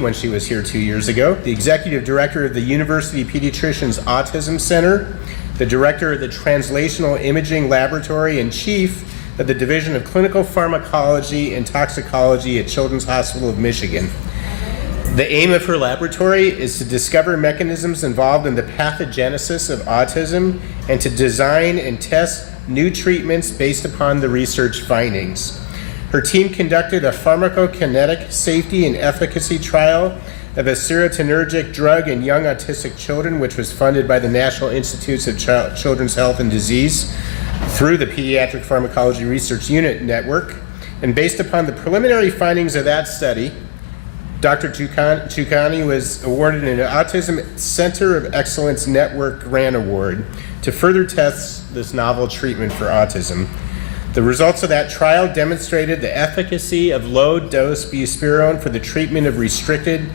when she was here 2 years ago, the Executive Director of the University Pediatricians Autism Center, the Director of the Translational Imaging Laboratory and Chief of the Division of Clinical Pharmacology and Toxicology at Children's Hospital of Michigan. The aim of her laboratory is to discover mechanisms involved in the pathogenesis of autism and to design and test new treatments based upon the research findings. Her team conducted a pharmacokinetic safety and efficacy trial of a serotonergic drug in young autistic children, which was funded by the National Institutes of Children's Health and Disease through the Pediatric Pharmacology Research Unit Network. And based upon the preliminary findings of that study, Dr. Chugani was awarded an Autism Center of Excellence Network Grant Award to further test this novel treatment for autism. The results of that trial demonstrated the efficacy of low-dose buspirone for the treatment of restricted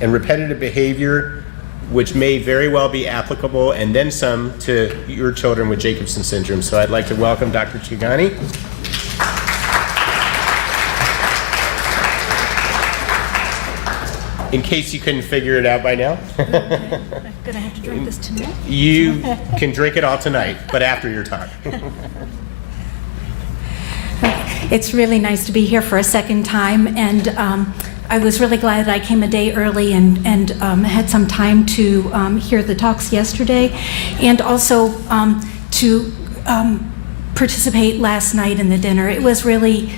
and repetitive behavior, which may very well be applicable, and then some, to your children with Jacobson syndrome. So I'd like to welcome Dr. Chugani. In case you couldn't figure it out by now. I'm gonna have to drink this tonight. You can drink it all tonight, but after your talk. It's really nice to be here for a second time, and I was really glad that I came a day early and had some time to hear the talks yesterday, and also to participate last night in the dinner. It was really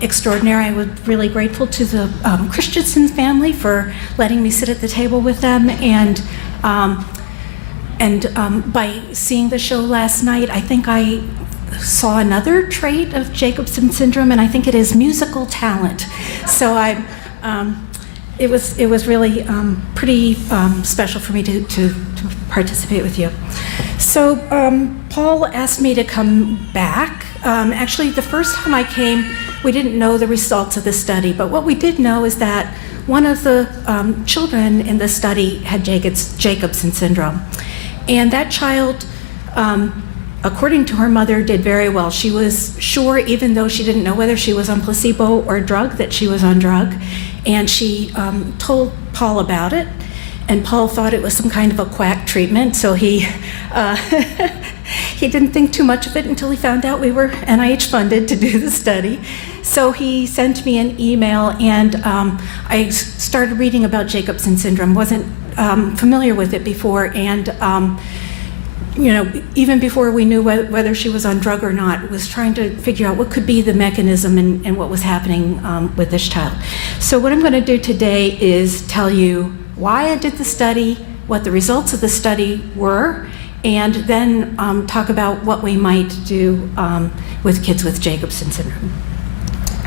extraordinary. I was really grateful to the Christensen family for letting me sit at the table with them, and by seeing the show last night, I think I saw another trait of Jacobson syndrome, and I think it is musical talent. So it was really pretty special for me to participate with you. So Paul asked me to come back. Actually, the first time I came, we didn't know the results of the study, but what we did know is that one of the children in the study had Jacobson syndrome, and that child, according to her mother, did very well. She was sure, even though she didn't know whether she was on placebo or drug, that she was on drug. And she told Paul about it. And Paul thought it was some kind of a quack treatment, so he didn't think too much of it until he found out we were NIH funded to do the study. So he sent me an email, and I started reading about Jacobson syndrome. Wasn't familiar with it before, and even before we knew whether she was on drug or not, was trying to figure out what could be the mechanism and what was happening with this child. So what I'm going to do today is tell you why I did the study, what the results of the study were, and then talk about what we might do with kids with Jacobson syndrome.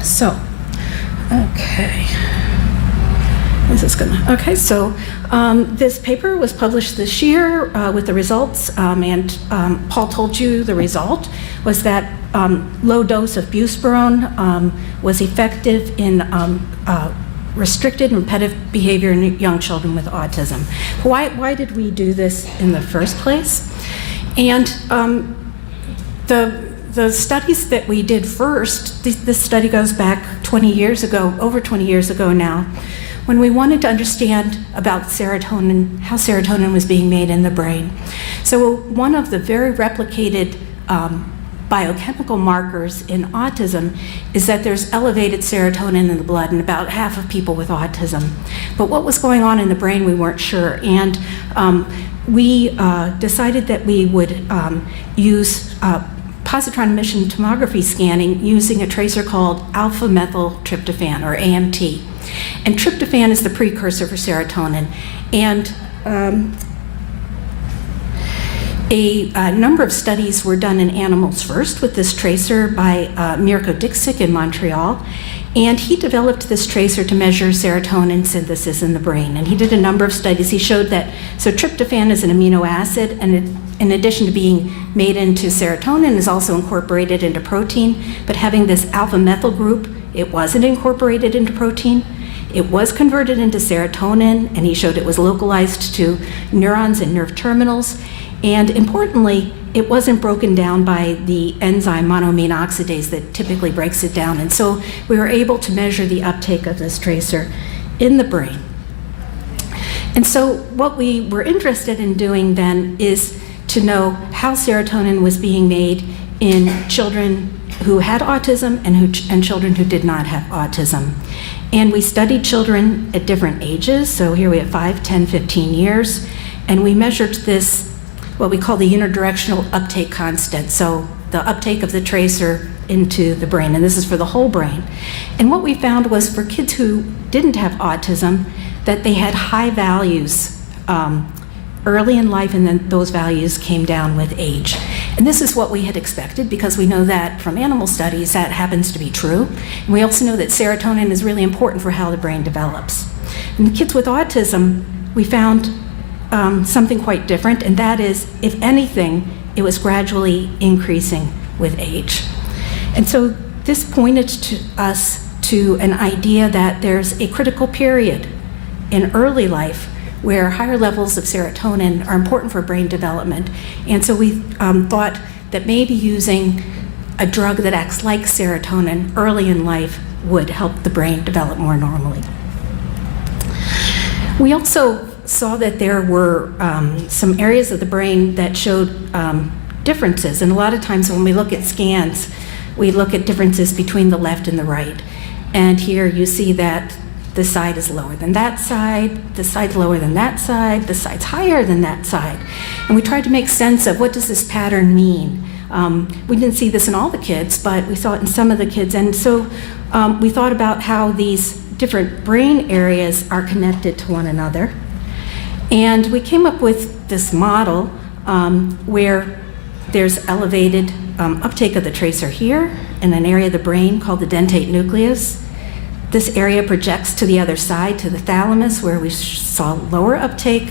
So, okay. This paper was published this year with the results, and Paul told you the result was that low dose of buspirone was effective in restricted and repetitive behavior in young children with autism. Why did we do this in the first place? And the studies that we did first, this study goes back 20 years ago, over 20 years ago now, when we wanted to understand about serotonin, how serotonin was being made in the brain. So one of the very replicated biochemical markers in autism is that there's elevated serotonin in the blood in about half of people with autism. But what was going on in the brain, we weren't sure. And we decided that we would use positron emission tomography scanning using a tracer called alpha-methyltryptophan, or AMT. And tryptophan is the precursor for serotonin. And a number of studies were done in animals first with this tracer by Mirko Dixik in Montreal. And he developed this tracer to measure serotonin synthesis in the brain. And he did a number of studies. He showed that, so tryptophan is an amino acid, and it, in addition to being made into serotonin, is also incorporated into protein. But having this alpha-methyl group, it wasn't incorporated into protein. It was converted into serotonin, and he showed it was localized to neurons and nerve terminals. And importantly, it wasn't broken down by the enzyme monoamine oxidase that typically breaks it down. And so we were able to measure the uptake of this tracer in the brain. And so what we were interested in doing then is to know how serotonin was being made in children who had autism and children who did not have autism. And we studied children at different ages. So here we have 5, 10, 15 years. And we measured this, what we call the unidirectional uptake constant. So the uptake of the tracer into the brain. And this is for the whole brain. And what we found was for kids who didn't have autism, that they had high values early in life, and then those values came down with age. And this is what we had expected, because we know that from animal studies that happens to be true. And we also know that serotonin is really important for how the brain develops. In kids with autism, we found something quite different, and that is, if anything, it was gradually increasing with age. And so this pointed to us to an idea that there's a critical period in early life where higher levels of serotonin are important for brain development. And so we thought that maybe using a drug that acts like serotonin early in life would help the brain develop more normally. We also saw that there were some areas of the brain that showed differences. And a lot of times when we look at scans, we look at differences between the left and the right. And here you see that this side is lower than that side, this side's lower than that side, this side's higher than that side. And we tried to make sense of what does this pattern mean. We didn't see this in all the kids, but we saw it in some of the kids. And so we thought about how these different brain areas are connected to one another. And we came up with this model where there's elevated uptake of the tracer here in an area of the brain called the dentate nucleus. This area projects to the other side, to the thalamus, where we saw lower uptake,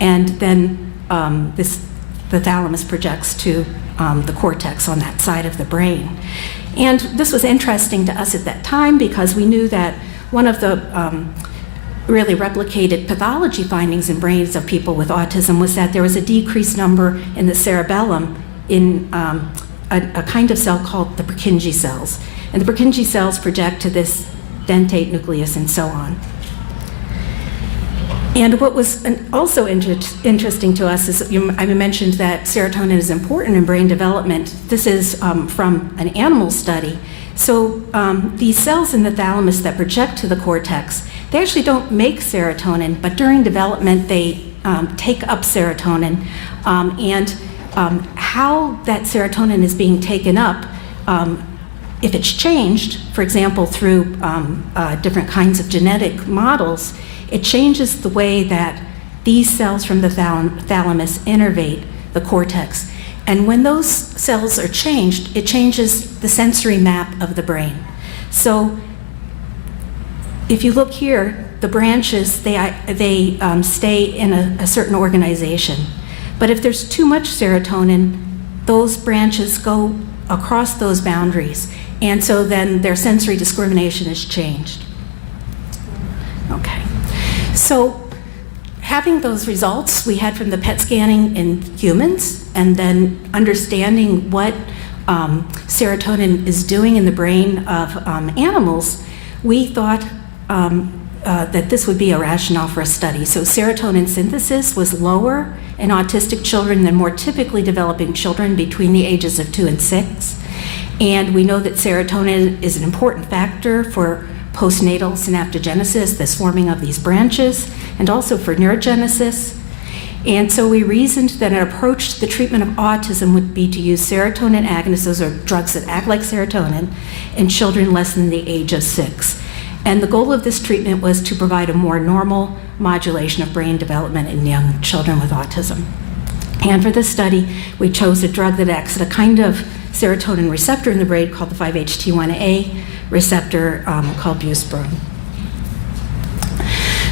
and then the thalamus projects to the cortex on that side of the brain. And this was interesting to us at that time because we knew that one of the really replicated pathology findings in brains of people with autism was that there was a decreased number in the cerebellum in a kind of cell called the Purkinje cells. And the Purkinje cells project to this dentate nucleus and so on. And what was also interesting to us is, I mentioned that serotonin is important in brain development. This is from an animal study. So these cells in the thalamus that project to the cortex, they actually don't make serotonin, but during development they take up serotonin. And how that serotonin is being taken up, if it's changed, for example, through different kinds of genetic models, it changes the way that these cells from the thalamus innervate the cortex. And when those cells are changed, it changes the sensory map of the brain. So if you look here, the branches, they stay in a certain organization. But if there's too much serotonin, those branches go across those boundaries. And so then their sensory discrimination is changed. Okay. So having those results we had from the PET scanning in humans, and then understanding what serotonin is doing in the brain of animals, we thought that this would be a rationale for a study. So serotonin synthesis was lower in autistic children than more typically developing children between the ages of 2 and 6. And we know that serotonin is an important factor for postnatal synaptogenesis, this forming of these branches, and also for neurogenesis. And so we reasoned that an approach to the treatment of autism would be to use serotonin agonists, those are drugs that act like serotonin, in children less than the age of 6. And the goal of this treatment was to provide a more normal modulation of brain development in young children with autism. And for this study, we chose a drug that acts at a kind of serotonin receptor in the brain called the 5-HT1A receptor called buspirone.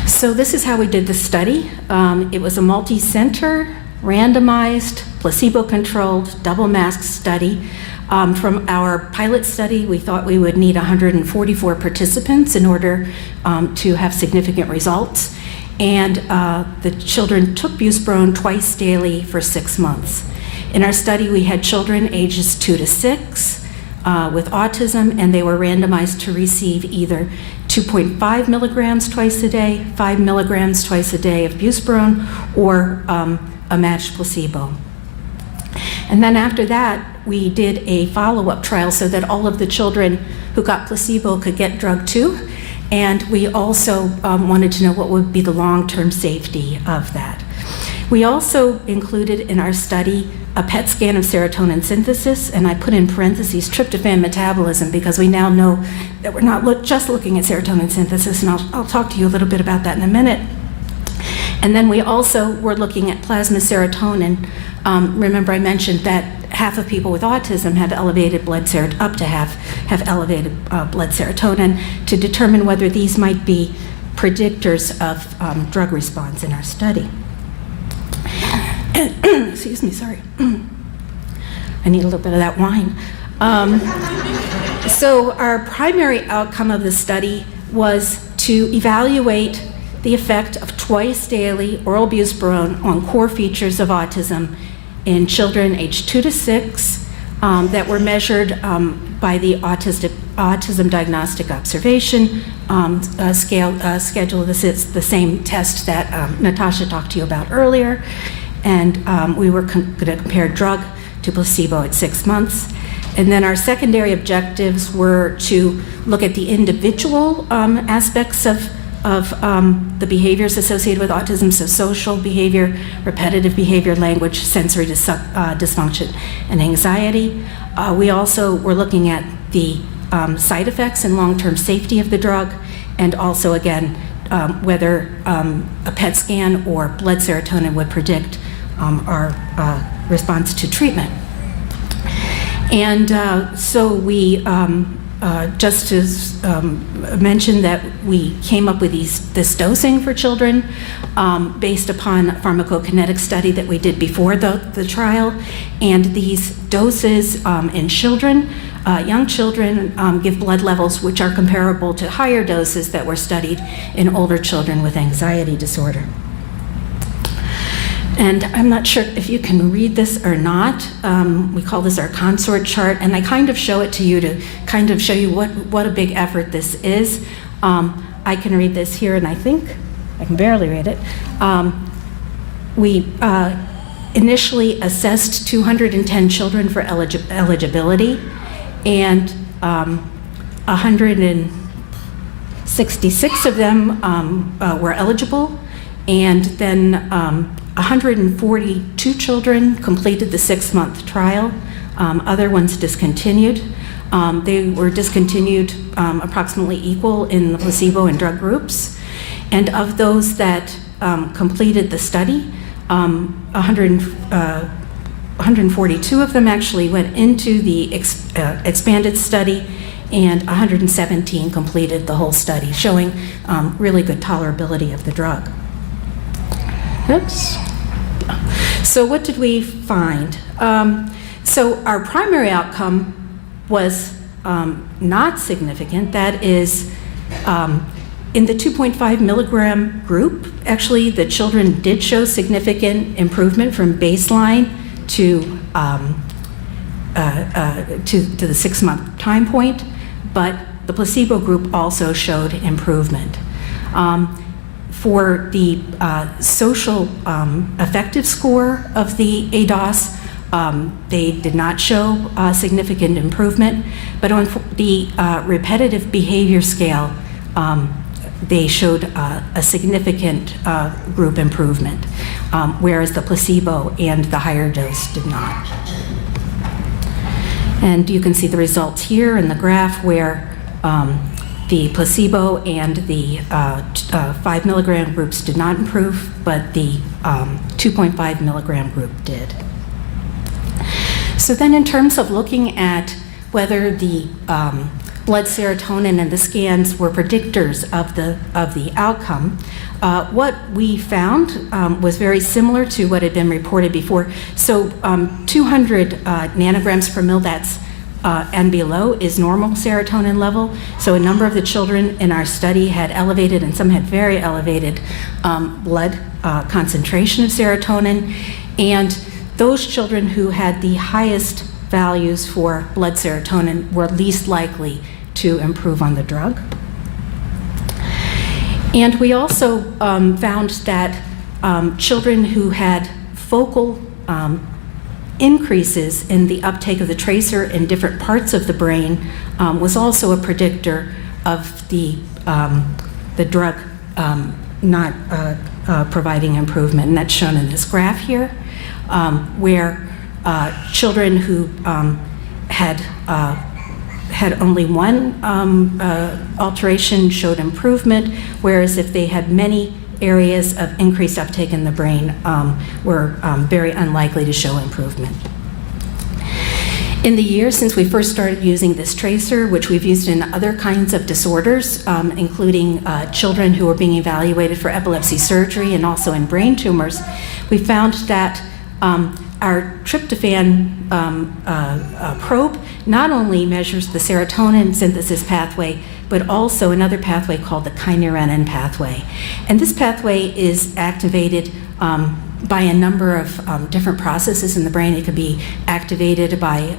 So this is how we did the study. It was a multi-center, randomized, placebo-controlled, double-masked study. From our pilot study, we thought we would need 144 participants in order to have significant results. And the children took buspirone twice daily for 6 months. In our study, we had children ages 2 to 6, with autism, and they were randomized to receive either 2.5 milligrams twice a day, 5 milligrams twice a day of buspirone, or a matched placebo. And then after that, we did a follow-up trial so that all of the children who got placebo could get drug too. And we also wanted to know what would be the long-term safety of that. We also included in our study a PET scan of serotonin synthesis, and I put in parentheses tryptophan metabolism because we now know that we're not just looking at serotonin synthesis, and I'll talk to you a little bit about that in a minute. And then we also were looking at plasma serotonin. Remember I mentioned that half of people with autism have elevated blood serotonin, up to half have elevated blood serotonin, to determine whether these might be predictors of drug response in our study. Excuse me, sorry. I need a little bit of that wine. So our primary outcome of the study was to evaluate the effect of twice daily oral buspirone on core features of autism in children aged 2 to 6 that were measured by the Autism Diagnostic Observation schedule. This is the same test that Natasha talked to you about earlier. And we were going to compare drug to placebo at 6 months. And then our secondary objectives were to look at the individual aspects of the behaviors associated with autism, so social behavior, repetitive behavior, language, sensory dysfunction, and anxiety. We also were looking at the side effects and long-term safety of the drug, and also, again, whether a PET scan or blood serotonin would predict our response to treatment. And so we, just to mention that we came up with this dosing for children based upon a pharmacokinetic study that we did before the trial. And these doses in children, young children, give blood levels which are comparable to higher doses that were studied in older children with anxiety disorder. And I'm not sure if you can read this or not. We call this our Consort Chart, and I kind of show it to you to kind of show you what a big effort this is. I can read this here, and I think I can barely read it. We initially assessed 210 children for eligibility, and 166 of them were eligible, and then 142 children completed the 6-month trial. Other ones discontinued. They were discontinued approximately equal in the placebo and drug groups. And of those that completed the study, 142 of them actually went into the expanded study, and 117 completed the whole study, showing really good tolerability of the drug. Oops. So what did we find? So our primary outcome was not significant. That is, in the 2.5 milligram group, actually the children did show significant improvement from baseline to the 6-month time point, but the placebo group also showed improvement. For the social affective score of the ADOS, they did not show significant improvement, but on the repetitive behavior scale, they showed a significant group improvement, whereas the placebo and the higher dose did not. And you can see the results here in the graph where the placebo and the 5 milligram groups did not improve, but the 2.5 milligram group did. So then in terms of looking at whether the blood serotonin and the scans were predictors of the outcome, what we found was very similar to what had been reported before. So 200 nanograms per mil, that's and below, is normal serotonin level. So a number of the children in our study had elevated, and some had very elevated blood concentration of serotonin. And those children who had the highest values for blood serotonin were least likely to improve on the drug. And we also found that children who had focal increases in the uptake of the tracer in different parts of the brain was also a predictor of the drug not providing improvement. And that's shown in this graph here, where children who had only one alteration showed improvement, whereas if they had many areas of increased uptake in the brain, were very unlikely to show improvement. In the years since we first started using this tracer, which we've used in other kinds of disorders, including children who were being evaluated for epilepsy surgery and also in brain tumors, we found that our tryptophan probe not only measures the serotonin synthesis pathway, but also another pathway called the kynurenine pathway. And this pathway is activated by a number of different processes in the brain. It could be activated by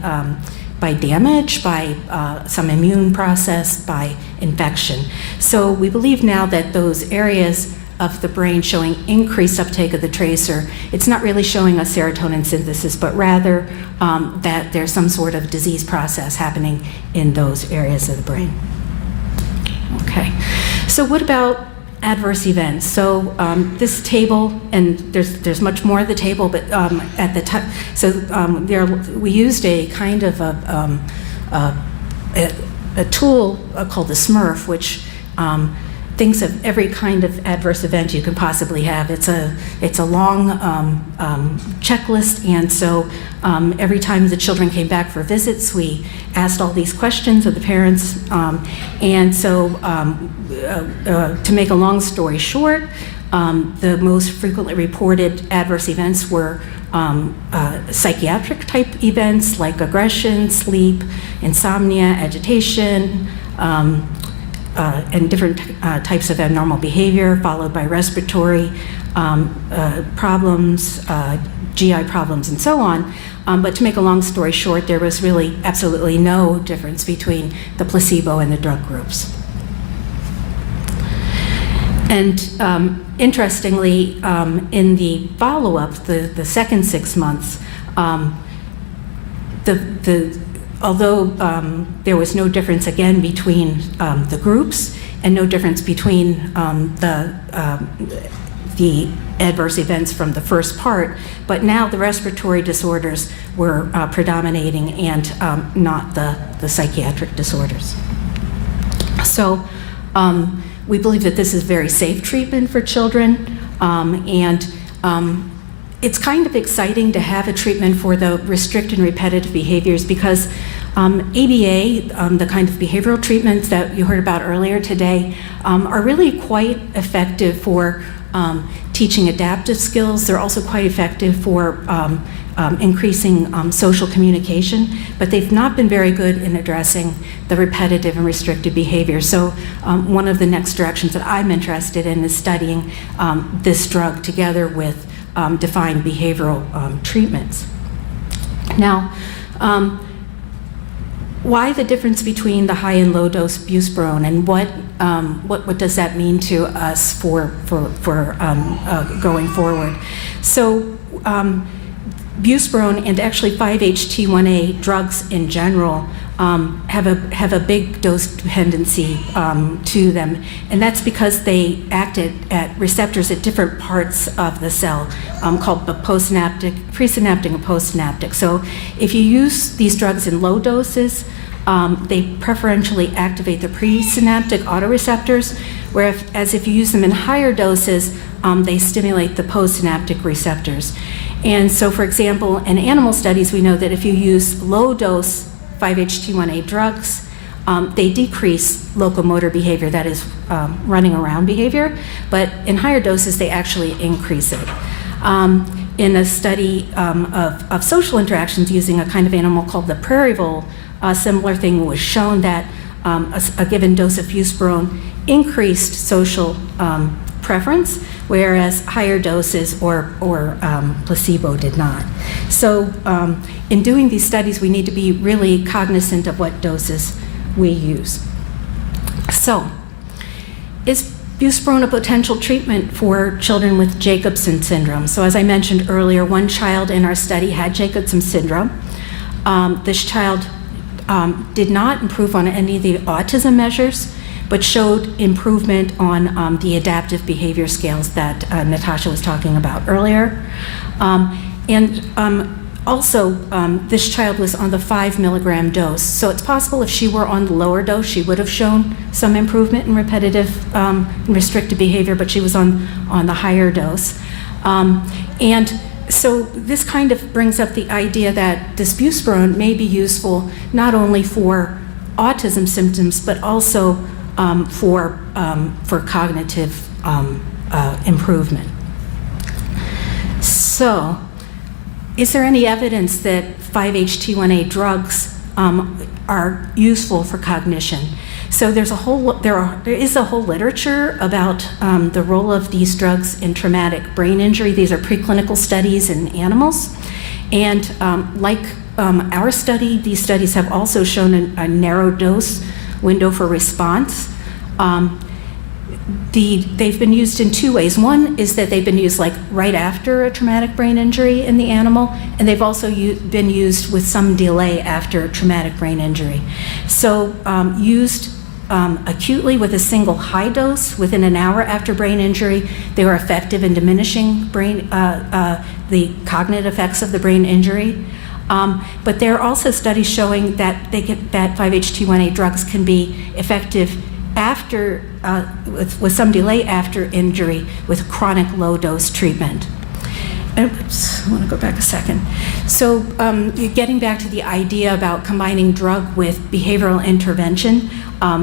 damage, by some immune process, by infection. So we believe now that those areas of the brain showing increased uptake of the tracer, it's not really showing us serotonin synthesis, but rather that there's some sort of disease process happening in those areas of the brain. Okay, so what about adverse events? So this table, and there's much more of the table, but at the time, so we used a kind of a tool called the SMRF, which thinks of every kind of adverse event you can possibly have. It's a long checklist, and so every time the children came back for visits, we asked all these questions of the parents, and so to make a long story short, the most frequently reported adverse events were psychiatric type events like aggression, sleep, insomnia, agitation, and different types of abnormal behavior, followed by respiratory problems, GI problems, and so on. But to make a long story short, there was really absolutely no difference between the placebo and the drug groups. And interestingly, in the follow-up, the second 6 months, although there was no difference again between the groups and no difference between the adverse events from the first part, but now the respiratory disorders were predominating and not the psychiatric disorders. So we believe that this is very safe treatment for children, and it's kind of exciting to have a treatment for the restricted and repetitive behaviors because ABA, the kind of behavioral treatments that you heard about earlier today, are really quite effective for teaching adaptive skills. They're also quite effective for increasing social communication, but they've not been very good in addressing the repetitive and restricted behavior. So one of the next directions that I'm interested in is studying this drug together with defined behavioral treatments. Now, why the difference between the high and low dose buspirone, and what does that mean to us for going forward? So buspirone and actually 5-HT1A drugs in general have a big dose dependency to them, and that's because they act at receptors at different parts of the cell called the postsynaptic, presynaptic, and postsynaptic. So if you use these drugs in low doses, they preferentially activate the presynaptic autoreceptors, whereas if you use them in higher doses, they stimulate the postsynaptic receptors. And so, for example, in animal studies, we know that if you use low-dose 5-HT1A drugs, they decrease locomotor behavior, that is running around behavior, but in higher doses, they actually increase it. In a study of social interactions using a kind of animal called the prairie vole, a similar thing was shown that a given dose of buspirone increased social preference, whereas higher doses or placebo did not. So in doing these studies, we need to be really cognizant of what doses we use. So, is buspirone a potential treatment for children with Jacobson syndrome? So as I mentioned earlier, one child in our study had Jacobson syndrome. This child did not improve on any of the autism measures, but showed improvement on the adaptive behavior scales that Natasha was talking about earlier. Also, this child was on the 5 milligram dose. So it's possible if she were on the lower dose, she would have shown some improvement in repetitive and restricted behavior, but she was on the higher dose. And so this kind of brings up the idea that this buspirone may be useful not only for autism symptoms, but also for cognitive improvement. So, is there any evidence that 5-HT1A drugs are useful for cognition? So there is a whole literature about the role of these drugs in traumatic brain injury. These are preclinical studies in animals, and like our study, these studies have also shown a narrow dose window for response. They've been used in two ways. One is that they've been used like right after a traumatic brain injury in the animal, and they've also been used with some delay after traumatic brain injury. So used acutely with a single high dose within an hour after brain injury, they were effective in diminishing the cognitive effects of the brain injury. But there are also studies showing that that 5-HT1A drugs can be effective after, with some delay after injury with chronic low-dose treatment. Oops, I want to go back a second. So getting back to the idea about combining drug with behavioral intervention,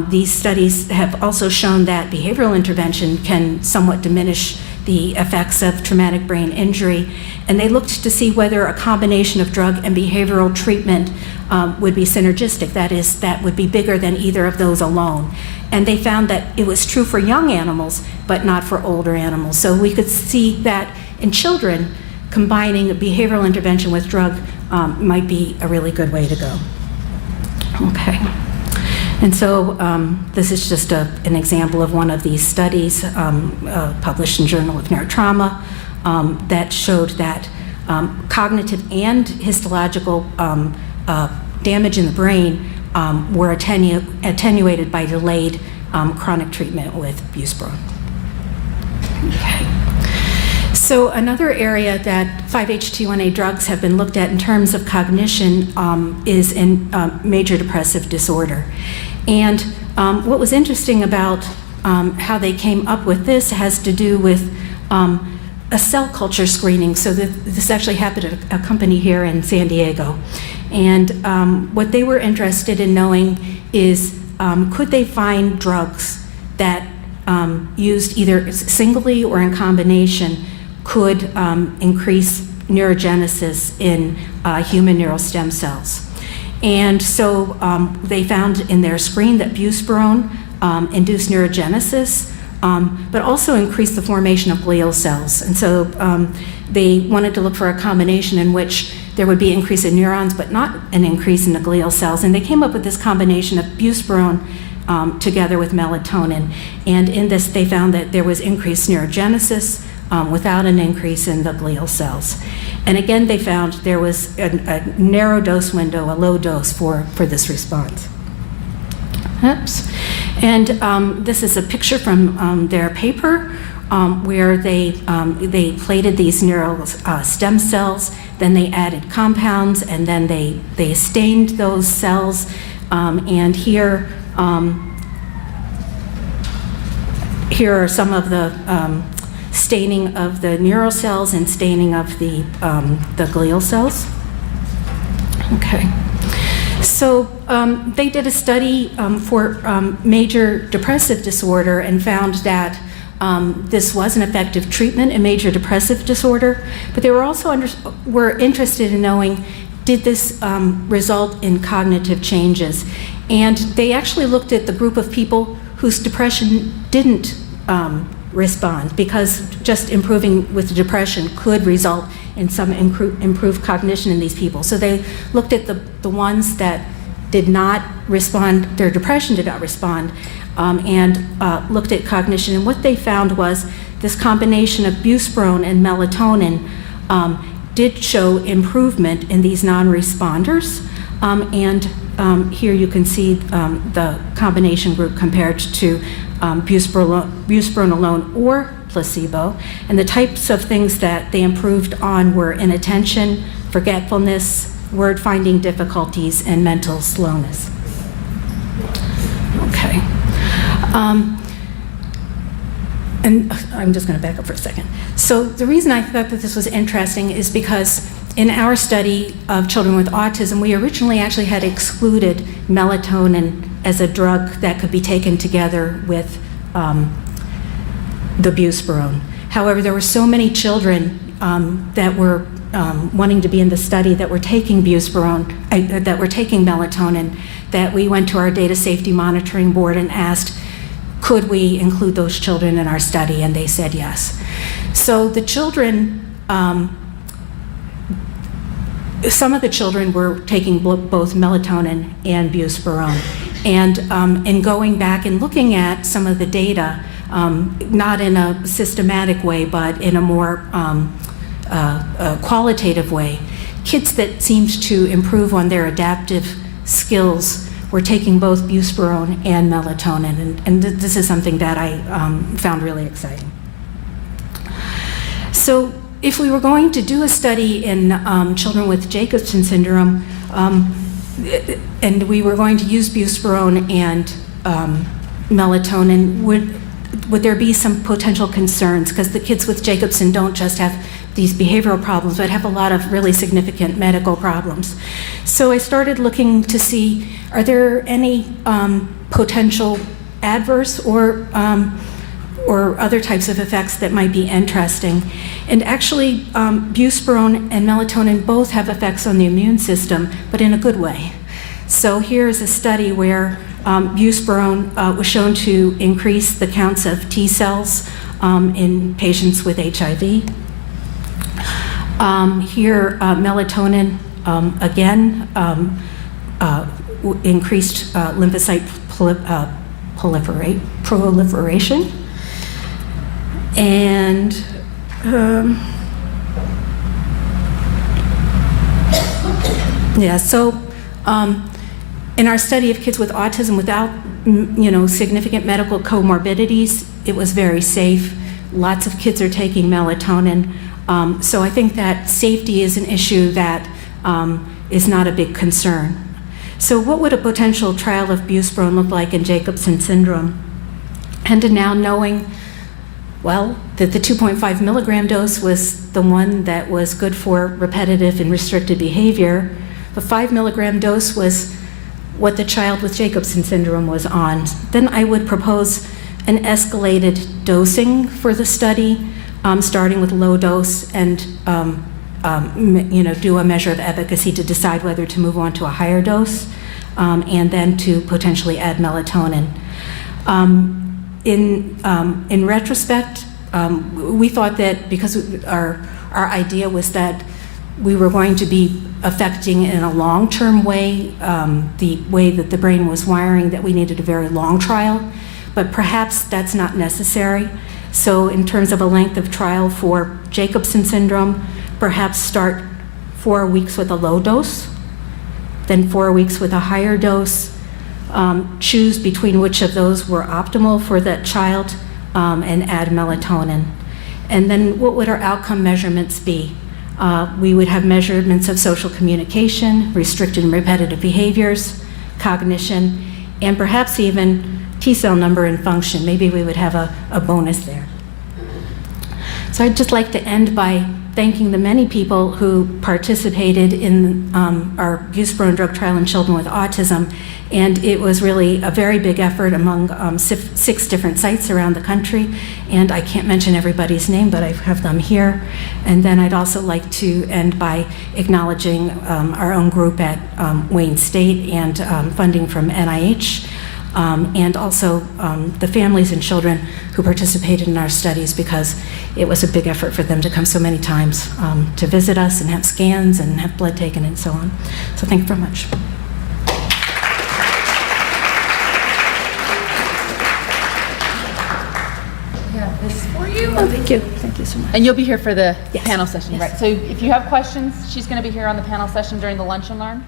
these studies have also shown that behavioral intervention can somewhat diminish the effects of traumatic brain injury, and they looked to see whether a combination of drug and behavioral treatment would be synergistic, that is, that would be bigger than either of those alone. And they found that it was true for young animals, but not for older animals. So we could see that in children, combining a behavioral intervention with drug might be a really good way to go. Okay. And so this is just an example of one of these studies published in Journal of Neurotrauma that showed that cognitive and histological damage in the brain were attenuated by delayed chronic treatment with buspirone. Okay. So another area that 5-HT1A drugs have been looked at in terms of cognition is in major depressive disorder. And what was interesting about how they came up with this has to do with a cell culture screening. So this actually happened at a company here in San Diego. And what they were interested in knowing is could they find drugs that used either singly or in combination could increase neurogenesis in human neural stem cells. And so they found in their screen that buspirone induced neurogenesis, but also increased the formation of glial cells. And so they wanted to look for a combination in which there would be increase in neurons, but not an increase in the glial cells. And they came up with this combination of buspirone together with melatonin. And in this, they found that there was increased neurogenesis without an increase in the glial cells. And again, they found there was a narrow dose window, a low dose for this response. Oops. And this is a picture from their paper where they plated these neural stem cells, then they added compounds, and then they stained those cells. And here are some of the staining of the neural cells and staining of the glial cells. Okay. So they did a study for major depressive disorder and found that this was an effective treatment in major depressive disorder, but they were also were interested in knowing, did this result in cognitive changes? And they actually looked at the group of people whose depression didn't respond, because just improving with depression could result in some improved cognition in these people. So they looked at the ones that did not respond, their depression did not respond, and looked at cognition. And what they found was this combination of buspirone and melatonin did show improvement in these non-responders. Here you can see the combination group compared to buspirone alone or placebo. And the types of things that they improved on were inattention, forgetfulness, word finding difficulties, and mental slowness. Okay. And I'm just going to back up for a second. So the reason I thought that this was interesting is because in our study of children with autism, we originally actually had excluded melatonin as a drug that could be taken together with the buspirone. However, there were so many children that were wanting to be in the study that were taking buspirone, that were taking melatonin, that we went to our data safety monitoring board and asked, could we include those children in our study? And they said yes. So the children, some of the children were taking both melatonin and buspirone. And in going back and looking at some of the data, not in a systematic way, but in a more qualitative way, kids that seemed to improve on their adaptive skills were taking both buspirone and melatonin, and this is something that I found really exciting. So if we were going to do a study in children with Jacobson syndrome, and we were going to use buspirone and melatonin, would there be some potential concerns? Because the kids with Jacobson don't just have these behavioral problems, but have a lot of really significant medical problems. So I started looking to see, are there any potential adverse or other types of effects that might be interesting? And actually, buspirone and melatonin both have effects on the immune system, but in a good way. So here's a study where buspirone was shown to increase the counts of T cells in patients with HIV. Here, melatonin, again, increased lymphocyte proliferation. And yeah, so in our study of kids with autism without, significant medical comorbidities, it was very safe. Lots of kids are taking melatonin. So I think that safety is an issue that is not a big concern. So what would a potential trial of buspirone look like in Jacobson syndrome? And now knowing, well, that the 2.5 milligram dose was the one that was good for repetitive and restricted behavior, the 5 milligram dose was what the child with Jacobson syndrome was on. Then I would propose an escalated dosing for the study, starting with low dose and do a measure of efficacy to decide whether to move on to a higher dose, and then to potentially add melatonin. In retrospect, we thought that because our idea was that we were going to be affecting in a long-term way the way that the brain was wiring, that we needed a very long trial, but perhaps that's not necessary. So in terms of a length of trial for Jacobson syndrome, perhaps start 4 weeks with a low dose, then 4 weeks with a higher dose, choose between which of those were optimal for that child, and add melatonin. And then what would our outcome measurements be? We would have measurements of social communication, restricted and repetitive behaviors, cognition, and perhaps even T-cell number and function. Maybe we would have a bonus there. So I'd just like to end by thanking the many people who participated in our buspirone drug trial in children with autism. And it was really a very big effort among 6 different sites around the country. And I can't mention everybody's name, but I have them here. And then I'd also like to end by acknowledging our own group at Wayne State and funding from NIH. and also the families and children who participated in our studies, because it was a big effort for them to come so many times to visit us and have scans and have blood taken and so on. So thank you very much. Yeah, this for you. Oh, thank you. Thank you so much. And you'll be here for the Yes. panel session, Yes. right? So if you have questions, she's going to be here on the panel session during the lunch and learn.